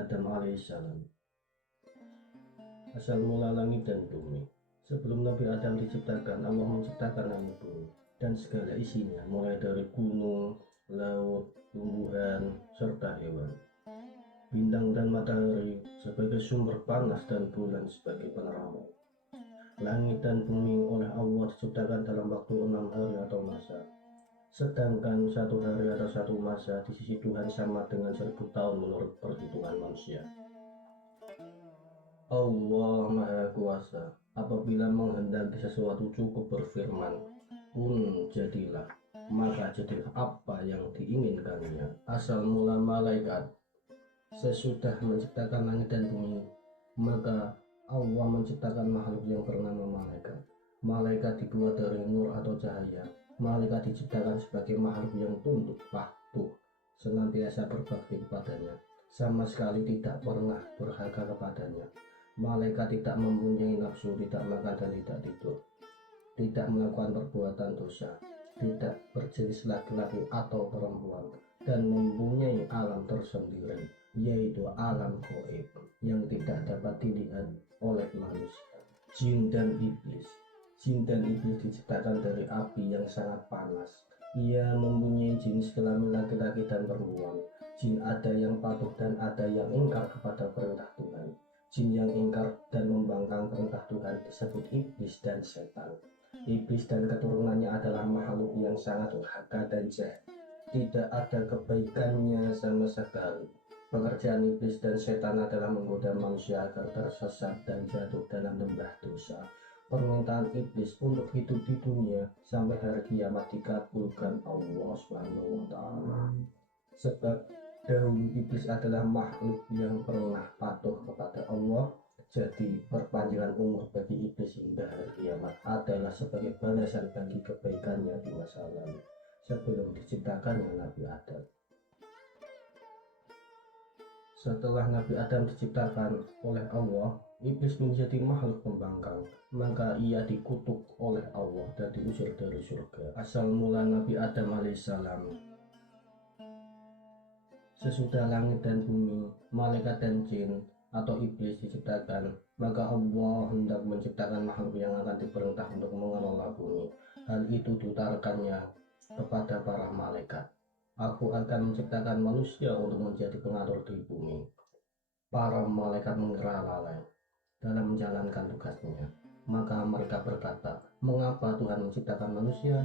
Adam alaihissalam. Asal mula langit dan bumi. Sebelum Nabi Adam diciptakan, Allah menciptakan langit bumi dan segala isinya, mulai dari gunung, laut, tumbuhan, serta hewan. Bintang dan matahari sebagai sumber panas dan bulan sebagai penerang. Langit dan bumi oleh Allah diciptakan dalam waktu 6 hari atau masa. Sedangkan 1 hari atau 1 masa di sisi Tuhan sama dengan 1000 tahun menurut perhitungan manusia. Allah Maha Kuasa apabila menghendaki sesuatu cukup berfirman, kun jadilah, maka jadilah apa yang diinginkannya. Asal mula malaikat, sesudah menciptakan langit dan bumi, maka Allah menciptakan makhluk yang bernama malaikat. Malaikat dibuat dari nur atau cahaya. Malaikat diciptakan sebagai makhluk yang tunduk, patuh, senantiasa berbakti kepadanya, sama sekali tidak pernah durhaka kepadanya. Malaikat tidak mempunyai nafsu, tidak makan dan tidak tidur, tidak melakukan perbuatan dosa, tidak berjenis laki-laki atau perempuan, dan mempunyai alam tersendiri, yaitu alam gaib yang tidak dapat dilihat oleh manusia. Jin dan iblis. Jin dan iblis diciptakan dari api yang sangat panas. Ia mempunyai jenis kelamin laki-laki dan perempuan. Jin ada yang patuh dan ada yang ingkar kepada perintah Tuhan. Jin yang ingkar dan membangkang perintah Tuhan disebut iblis dan setan. Iblis dan keturunannya adalah makhluk yang sangat durhaka dan jahat. Tidak ada kebaikannya sama sekali. Pekerjaan iblis dan setan adalah menggoda manusia agar tersesat dan jatuh dalam lembah dosa. Permintaan iblis untuk hidup di dunia sampai hari kiamat dikabulkan Allah SWT. Sebab dahulu iblis adalah makhluk yang pernah patuh kepada Allah. Jadi perpanjangan umur bagi iblis hingga hari kiamat adalah sebagai balasan bagi kebaikannya di masa lalu sebelum diciptakannya Nabi Adam. Setelah Nabi Adam diciptakan oleh Allah, iblis menjadi makhluk pembangkang, maka ia dikutuk oleh Allah dan diusir dari surga. Asal mula Nabi Adam alaihissalam. Sesudah langit dan bumi, malaikat dan jin atau iblis diciptakan, maka Allah hendak menciptakan makhluk yang akan diperintah untuk mengelola bumi. Hal itu diutarakannya kepada para malaikat. Aku akan menciptakan manusia untuk menjadi pengatur di bumi. Para malaikat mengira lalai dalam menjalankan tugasnya. Maka mereka berkata, mengapa Tuhan menciptakan manusia?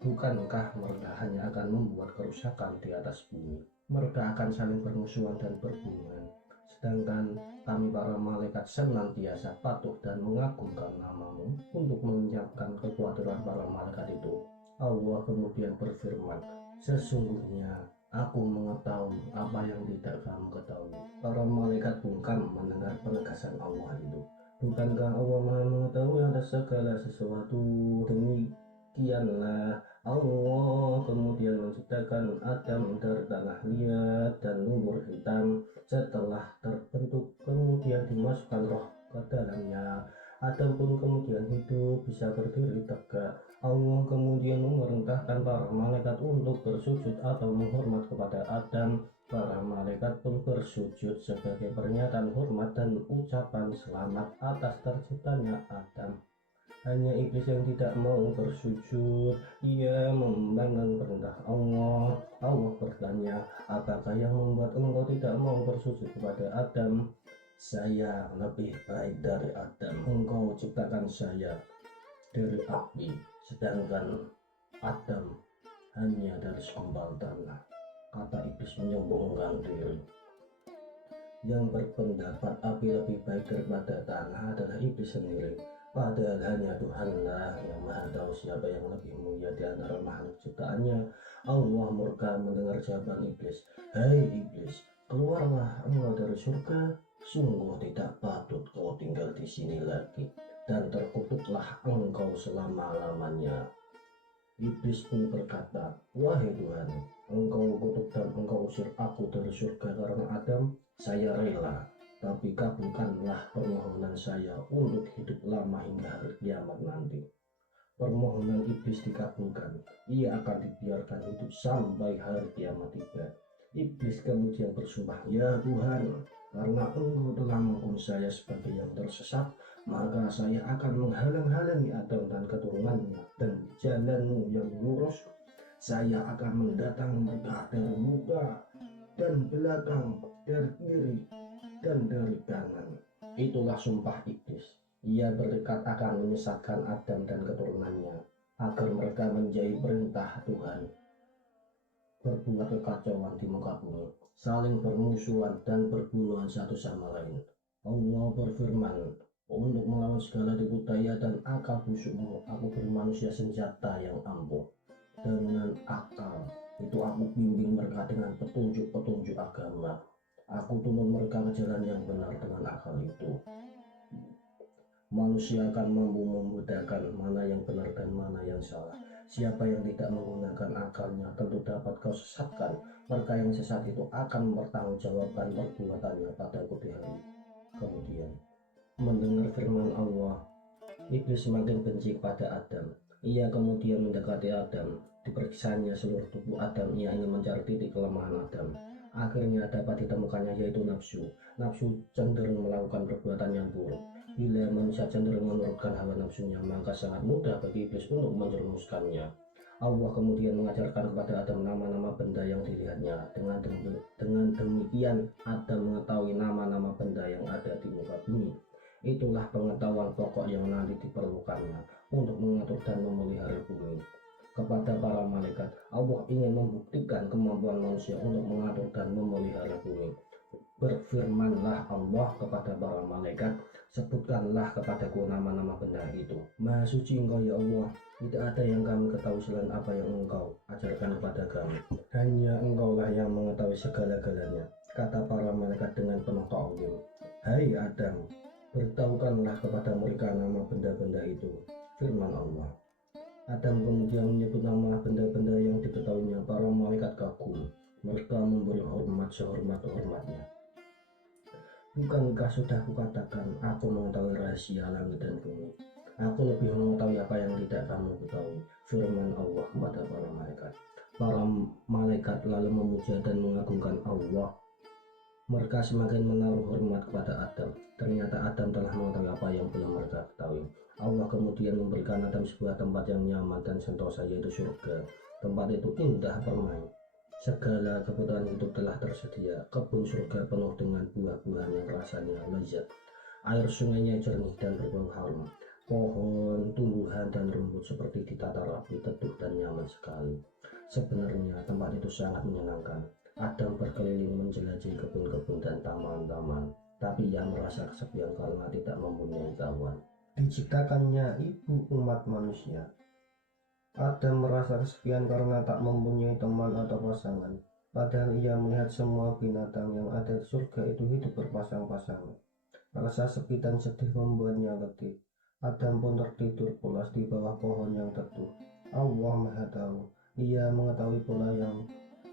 Bukankah mereka hanya akan membuat kerusakan di atas bumi? Mereka akan saling bermusuhan dan berhubungan. Sedangkan kami para malaikat senantiasa patuh dan mengagungkan namamu. Untuk menyiapkan kekhawatiran para malaikat itu, Allah kemudian berfirman, sesungguhnya aku mengetahui apa yang tidak kamu ketahui. Para malaikat bungkam mendengar penegasan Allah itu. Bukankah Allah Maha mengetahui atas segala sesuatu? Demikianlah Allah kemudian menciptakan Adam dari tanah liat dan lumpur hitam. Setelah terbentuk kemudian dimasukkan roh ke dalamnya. Adam pun kemudian hidup, bisa berdiri tegak. Allah kemudian memerintahkan para malaikat untuk bersujud atau menghormat kepada Adam. Para malaikat pun bersujud sebagai pernyataan hormat dan ucapan selamat atas terciptanya Adam. Hanya iblis yang tidak mau bersujud. Ia membangkang perintah Allah. Allah bertanya, apakah yang membuat engkau tidak mau bersujud kepada Adam? Saya lebih baik dari Adam. Engkau ciptakan saya dari api, sedangkan Adam hanya dari segumpal tanah, kata iblis menyombongkan diri. Yang berpendapat api lebih baik daripada tanah adalah iblis sendiri. Padahal hanya Tuhanlah yang Maha tahu siapa yang lebih mulia di antara makhluk ciptaannya. Allah murka mendengar jawaban iblis. Hai iblis, keluarlah engkau dari surga. Sungguh tidak patut kau tinggal di sini lagi, dan terkutuklah engkau selama-lamanya. Iblis pun berkata, wahai Tuhan, engkau kutuk dan engkau usir aku dari surga karena Adam. Saya rela, tapi kabulkanlah permohonan saya untuk hidup lama hingga hari kiamat nanti. Permohonan iblis dikabulkan. Ia akan dibiarkan hidup sampai hari kiamat tiba. Iblis kemudian bersumpah, ya Tuhan, Karena engkau telah menghukum saya sebagai yang tersesat, maka saya akan menghalang-halangi Adam dan keturunannya, dan jalanmu yang lurus saya akan mendatangi mereka dari muka dan belakang, dari kiri dan dari kanan. Itulah sumpah iblis. Ia bertekad akan menyesatkan Adam dan keturunannya agar mereka menjadi perintah Tuhan, berbuat kekacauan di muka bumi, saling bermusuhan dan berbunuhan satu sama lain. Allah berfirman, untuk melawan segala tipu daya dan akal busukmu, aku beri manusia senjata yang ampuh. Dengan akal itu aku bimbing mereka dengan petunjuk-petunjuk agama. Aku tuntun mereka ke jalan yang benar dengan akal itu. Manusia akan mampu membedakan mana yang benar dan mana yang salah. Siapa yang tidak menggunakan akalnya tentu dapat kau sesatkan. Mereka yang sesat itu akan mempertanggungjawabkan perbuatannya padaku di hari kemudian. Mendengar firman Allah, iblis semakin benci kepada Adam. Ia kemudian mendekati Adam. Diperiksanya seluruh tubuh Adam. Ia ingin mencari titik kelemahan Adam. Akhirnya dapat ditemukannya, yaitu nafsu. Nafsu cenderung melakukan perbuatan yang buruk. Bila manusia cenderung menurutkan hawa nafsunya, maka sangat mudah bagi iblis untuk menjerumuskannya. Allah kemudian mengajarkan kepada Adam nama-nama benda yang dilihatnya. Dengan demikian, Adam mengetahui nama-nama benda yang ada di muka bumi. Itulah pengetahuan pokok yang nanti diperlukannya untuk mengatur dan memelihara bumi. Kepada para malaikat, Allah ingin membuktikan kemampuan manusia untuk mengatur dan memelihara bumi. Berfirmanlah Allah kepada para malaikat, sebutkanlah kepadaku nama-nama benda itu. Maha suci Engkau ya Allah, tidak ada yang kami ketahui selain apa yang Engkau ajarkan kepada kami. Hanya Engkaulah yang mengetahui segala-galanya, kata para malaikat dengan penuh ta'zim. Hai Adam, beritahukanlah kepada mereka nama benda-benda itu. Firman Allah. Adam kemudian menyebut nama benda-benda yang diketahuinya. Para malaikat kagum. Mereka memberi hormat sehormat-hormatnya. Bukankah sudah kukatakan, aku mengetahui rahasia langit dan bumi. Aku lebih mengetahui apa yang tidak kamu ketahui. Firman Allah kepada para malaikat. Para malaikat lalu memuja dan mengagungkan Allah. Mereka semakin menaruh hormat kepada Adam. Ternyata Adam telah mengetahui apa yang belum mereka ketahui. Allah kemudian memberikan Adam sebuah tempat yang nyaman dan sentosa, yaitu surga. Tempat itu indah permai. Segala kebutuhan hidup telah tersedia. Kebun surga penuh dengan buah-buahan yang rasanya lezat. Air sungainya jernih dan berbau harum. Pohon, tumbuhan, dan rumput seperti ditata rapi, teduh, dan nyaman sekali. Sebenarnya tempat itu sangat menyenangkan. Adam berkeliling menjelajahi kebun-kebun dan taman-taman, tapi ia merasa kesepian karena tidak mempunyai kawan. Diciptakannya ibu umat manusia. Adam merasa kesepian karena tak mempunyai teman atau pasangan. Padahal ia melihat semua binatang yang ada di surga itu hidup berpasang-pasangan. Rasa sepi dan sedih membuatnya letih. Adam pun tertidur pulas di bawah pohon yang teduh. Allah Maha Tahu. Ia mengetahui pola yang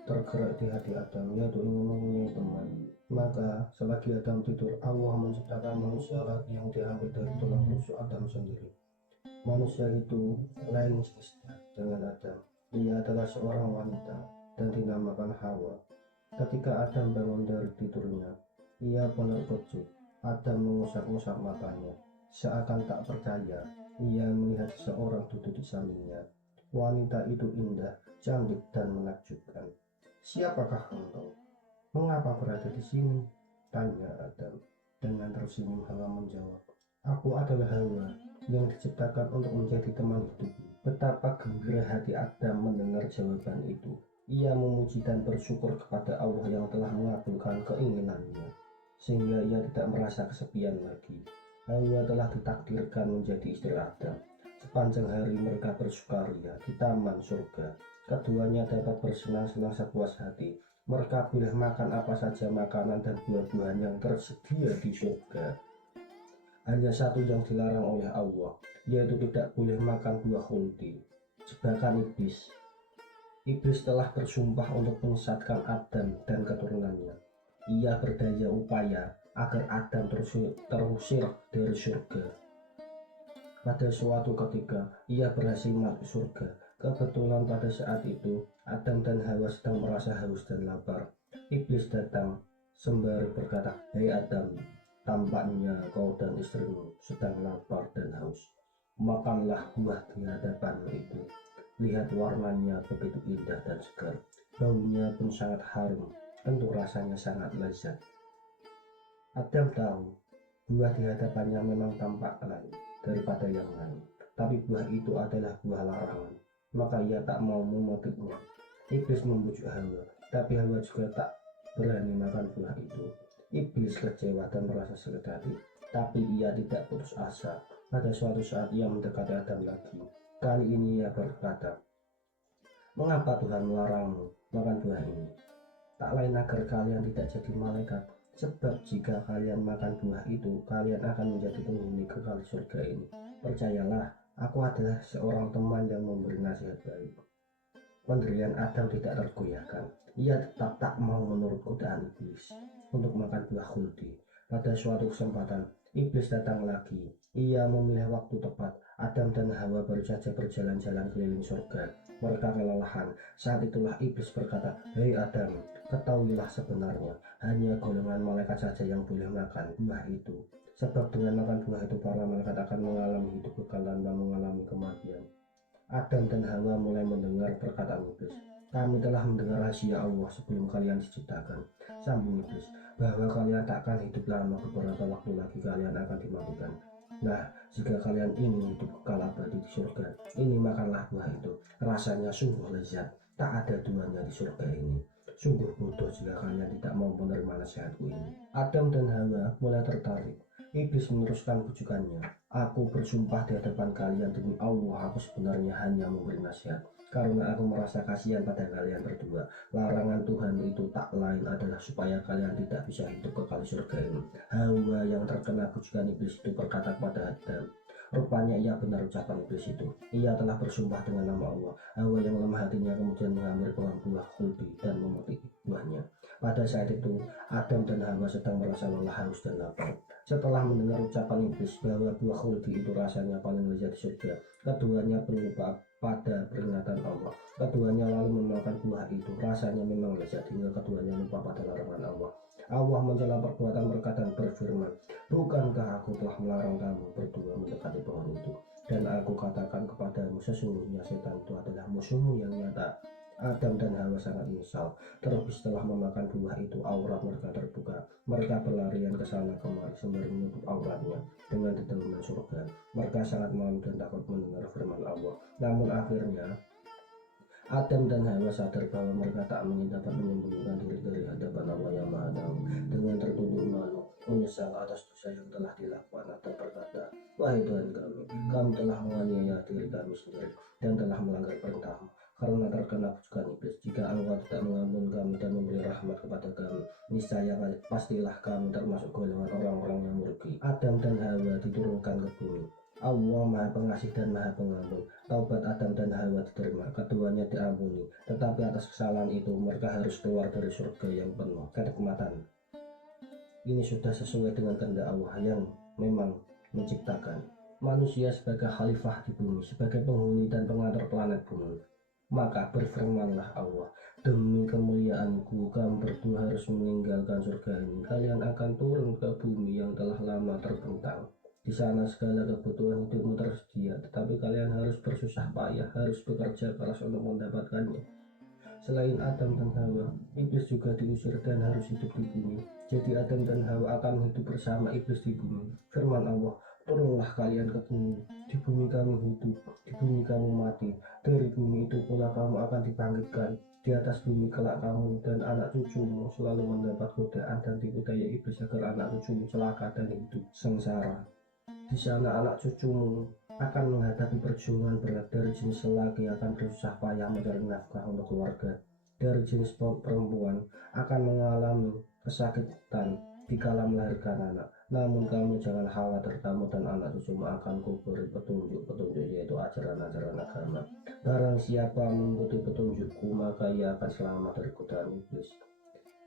tergerak di hati Adam, yaitu ingin mempunyai teman. Maka selagi Adam tidur, Allah menciptakan manusia lagi yang diambil dari tulang rusuk Adam sendiri. Manusia itu lain jenisnya dengan Adam. Ia adalah seorang wanita dan dinamakan Hawa. Ketika Adam bangun dari tidurnya, ia pun terkejut. Adam mengusap-usap matanya. Seakan tak percaya, ia melihat seseorang duduk di sampingnya. Wanita itu indah, cantik, dan menakjubkan. Siapakah engkau? Mengapa berada di sini? Tanya Adam. Dengan tersenyum Hawa menjawab, aku adalah Hawa yang diciptakan untuk menjadi teman hidupmu. Betapa gembira hati Adam mendengar jawaban itu. Ia memuji dan bersyukur kepada Allah yang telah mengabulkan keinginannya, sehingga ia tidak merasa kesepian lagi. Hawa telah ditakdirkan menjadi istri Adam. Sepanjang hari mereka bersukaria di taman surga. Keduanya dapat bersenang-senang sepuas hati. Mereka boleh makan apa saja makanan dan buah-buahan yang tersedia di surga. Hanya satu yang dilarang oleh Allah, yaitu tidak boleh makan buah khuldi. Jebakan iblis. Iblis telah bersumpah untuk menyesatkan Adam dan keturunannya. Ia berdaya upaya agar Adam terusir dari surga. Pada suatu ketika, ia berhasil masuk surga. Kebetulan pada saat itu, Adam dan Hawa sedang merasa haus dan lapar. Iblis datang. sembari berkata, "Hei Adam, tampaknya kau dan istrimu sedang lapar dan haus. Makanlah buah di hadapanmu itu. Lihat warnanya begitu indah dan segar. Baunya pun sangat harum, tentu rasanya sangat lezat." Adam tahu buah di hadapannya memang tampak lain daripada yang lain, tapi buah itu adalah buah larangan. Maka ia tak mau memetiknya. Iblis membujuk Hawa, tapi Hawa juga tak berani makan buah itu. Iblis kecewa dan merasa sakit hati, tapi ia tidak putus asa. Pada suatu saat ia mendekati Adam lagi. Kali ini ia berkata, "Mengapa Tuhan melarangmu makan buah ini? Tak lain agar kalian tidak jadi malaikat. Sebab jika kalian makan buah itu, kalian akan menjadi penghuni kekal surga ini. Percayalah, aku adalah seorang teman yang memberi nasihat baik." Pendirian Adam tidak tergoyahkan. Ia tetap tak mau menurut godaan iblis untuk makan buah khuldi. Pada suatu kesempatan, iblis datang lagi. Ia memilih waktu tepat. Adam dan Hawa baru saja berjalan-jalan keliling surga. Mereka kelelahan. Saat itulah iblis berkata, "Hei Adam, ketahuilah sebenarnya hanya golongan malaikat saja yang boleh makan buah itu. Sebab dengan makan buah itu para malaikat akan mengalami hidup kekal tanpa mengalami kematian." Adam dan Hawa mulai mendengar perkataan iblis. "Kami telah mendengar rahasia Allah sebelum kalian diciptakan," sambung iblis, "bahwa kalian takkan hidup lama, beberapa waktu lagi kalian akan dimatikan. Nah, jika kalian ingin hidup kekal abadi di surga, ini makanlah buah itu. Rasanya sungguh lezat, tak ada duanya di surga ini. Sungguh bodoh jika kalian tidak mau menerima nasihatku ini." Adam dan Hawa mulai tertarik. Iblis meneruskan bujukannya. "Aku bersumpah di hadapan kalian demi Allah, aku sebenarnya hanya memberi nasihat karena aku merasa kasihan pada kalian berdua. Larangan Tuhan itu tak lain adalah supaya kalian tidak bisa hidup kekal di surga ini." Hawa yang terkena bujukan iblis itu berkata kepada Adam. Rupanya ia benar ucapan iblis itu. Ia telah bersumpah dengan nama Allah. Hawa yang lemah hatinya kemudian mengambil pohon buah khuldi dan memetik buahnya. Pada saat itu, Adam dan Hawa sedang merasa lelah, haus, dan lapar. Setelah mendengar ucapan iblis bahwa buah khuldi itu rasanya paling lezat di surga, keduanya pun lupa pada peringatan Allah. Keduanya lalu memakan buah itu. Rasanya memang lezat hingga keduanya lupa pada larangan Allah. Allah mencela perbuatan mereka dan berfirman, "Bukankah aku telah melarang kamu berdua mendekati pohon itu? Dan aku katakan kepadamu, sesungguhnya setan itu adalah musuhmu yang nyata." Adam dan Hawa sangat menyesal. Terlebih setelah memakan buah itu, aurat mereka terbuka. Mereka berlarian ke sana kemari sembari menutup auratnya dengan dedaunan surga. Mereka sangat malu dan takut mendengar firman Allah. Namun akhirnya Adam dan Hawa sadar bahwa mereka tak mungkin dapat menyembunyikan diri dari hadapan Allah yang Maha Tahu. Dengan tertunduk malu, menyesal atas dosa yang telah dilakukan, Adam berkata, "Wahai Tuhan kami, kami telah menganiaya diri kami sendiri dan telah melanggar perintahmu karena terkena bujukan iblis. Jika Engkau tidak mengampuni kami dan memberi rahmat kepada kami, niscaya pastilah kami termasuk golongan orang-orang yang merugi." Adam dan Hawa diturunkan ke bumi. Allah Maha Pengasih dan Maha Pengampun. Taubat Adam dan Hawa diterima, keduanya diampuni. Tetapi atas kesalahan itu mereka harus keluar dari surga yang penuh kenikmatan. Ini sudah sesuai dengan kehendak Allah yang memang menciptakan manusia sebagai khalifah di bumi, sebagai penghuni dan pengatur planet bumi. Maka berfirmanlah Allah, "Demi kemuliaanku, kamu berdua harus meninggalkan surga ini. Kalian akan turun ke bumi yang telah lama terbentang. Di sana segala kebutuhan hidupmu tersedia, tetapi kalian harus bersusah payah, harus bekerja keras untuk mendapatkannya." Selain Adam dan Hawa, iblis juga diusir dan harus hidup di bumi. Jadi Adam dan Hawa akan hidup bersama iblis di bumi. Firman Allah, "Turunlah kalian ke bumi. Di bumi kamu hidup, di bumi kamu mati. Dari bumi itu pula kamu akan dibangkitkan. Di atas bumi kelak kamu dan anak cucumu selalu mendapat godaan dan tipu daya iblis agar anak cucumu celaka dan hidup sengsara. Di sana anak cucumu akan menghadapi perjuangan berat. Dari jenis lelaki akan bersusah payah mencari nafkah untuk keluarga. Dari jenis perempuan akan mengalami kesakitan dikala melahirkan anak. Namun kamu jangan khawatir, kamu dan anak cucumu akan kuberi petunjuk-petunjuk, yaitu ajaran-ajaran agama. Barang siapa mengikuti petunjukku, maka ia akan selamat dari godaan iblis."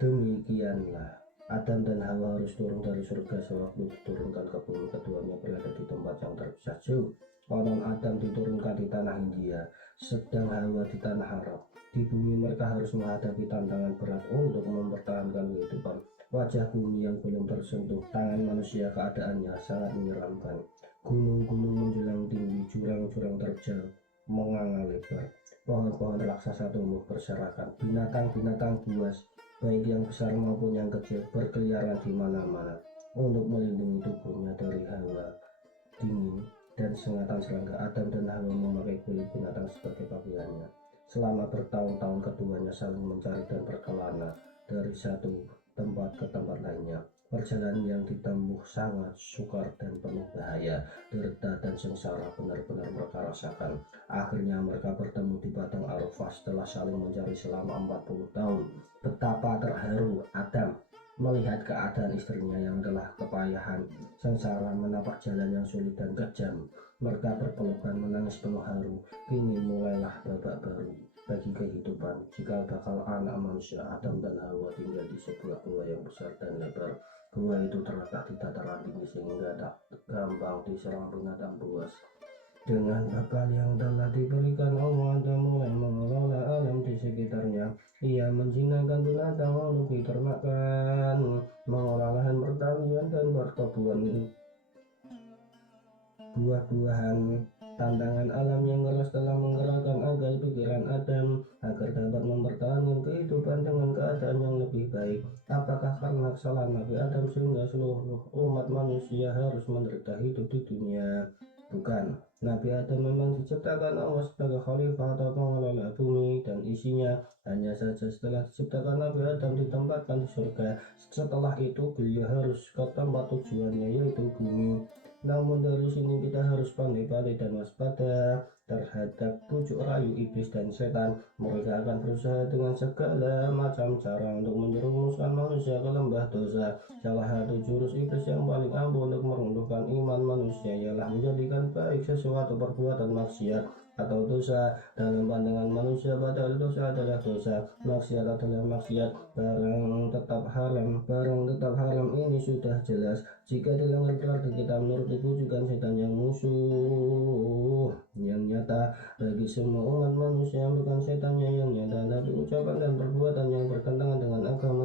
Demikianlah Adam dan Hawa harus turun dari surga sewaktu diturunkan ke bumi. Keduanya berada di tempat yang terpisah jauh. Konon Adam diturunkan di tanah India, sedang Hawa di tanah Arab. Di bumi mereka harus menghadapi tantangan berat untuk mempertahankan kehidupan. Wajah bumi yang belum tersentuh tangan manusia, keadaannya sangat menyeramkan. Gunung-gunung menjulang tinggi, jurang-jurang terjal menganga lebar. Pohon-pohon raksasa tumbuh berserakan. Binatang-binatang buas, baik yang besar maupun yang kecil, berkeliaran di mana-mana untuk melindungi tubuhnya dari hawa dingin dan sengatan serangga. Adam dan Hawa memakai kulit binatang sebagai pakaiannya. Selama bertahun-tahun keduanya saling mencari dan berkelana dari satu tempat ke tempat lainnya. Perjalanan yang ditempuh sangat sukar dan penuh bahaya, derita dan sengsara benar-benar mereka rasakan. Akhirnya mereka bertemu di Padang Arafah setelah saling mencari selama 40 tahun. Betapa terharu Adam melihat keadaan istrinya yang telah kepayahan sengsara menapak jalan yang sulit dan kejam. Mereka berpelukan menangis penuh haru. Kini mulailah babak baru bagi kehidupan. Jika bakal anak manusia, Adam dan Hawa tinggal di sebuah gua yang besar dan lebar. Gua itu terletak di dataran tinggi sehingga tak gampang diserang binatang buas. Dengan akal yang telah diberikan Allah, Adam mulai mengelola alam di sekitarnya. Ia menjinakkan binatang untuk diternakan, mengolah lahan pertanian dan perkebunan buah-buahan. Tantangan alam yang keras telah menggerakkan akal pikiran Adam agar dapat mempertahankan kehidupan dengan keadaan yang lebih baik. Apakah karena kesalahan Nabi Adam sehingga seluruh umat manusia harus menderita hidup di dunia? Bukan. Nabi Adam memang diciptakan Allah sebagai khalifah atau pengelola bumi dan isinya. Hanya saja setelah diciptakan, Nabi Adam ditempatkan di surga. Setelah itu beliau harus ke tempat tujuannya, yaitu bumi. Namun dari sini kita harus pandai-pandai dan waspada terhadap pucuk rayu iblis dan setan. Mereka akan berusaha dengan segala macam cara untuk menjerumuskan manusia ke lembah dosa. Salah satu jurus iblis yang paling ampuh untuk meruntuhkan iman manusia ialah menjadikan baik sesuatu perbuatan maksiat atau dosa. Dalam pandangan manusia, padahal dosa adalah dosa, maksiat adalah maksiat, barang tetap haram ini sudah jelas. Jika dilanggar berarti kita menuruti bujukan setan yang musuh yang nyata bagi semua umat manusia, bukan setannya yang nyata, tapi ucapan dan perbuatan yang bertentangan dengan agama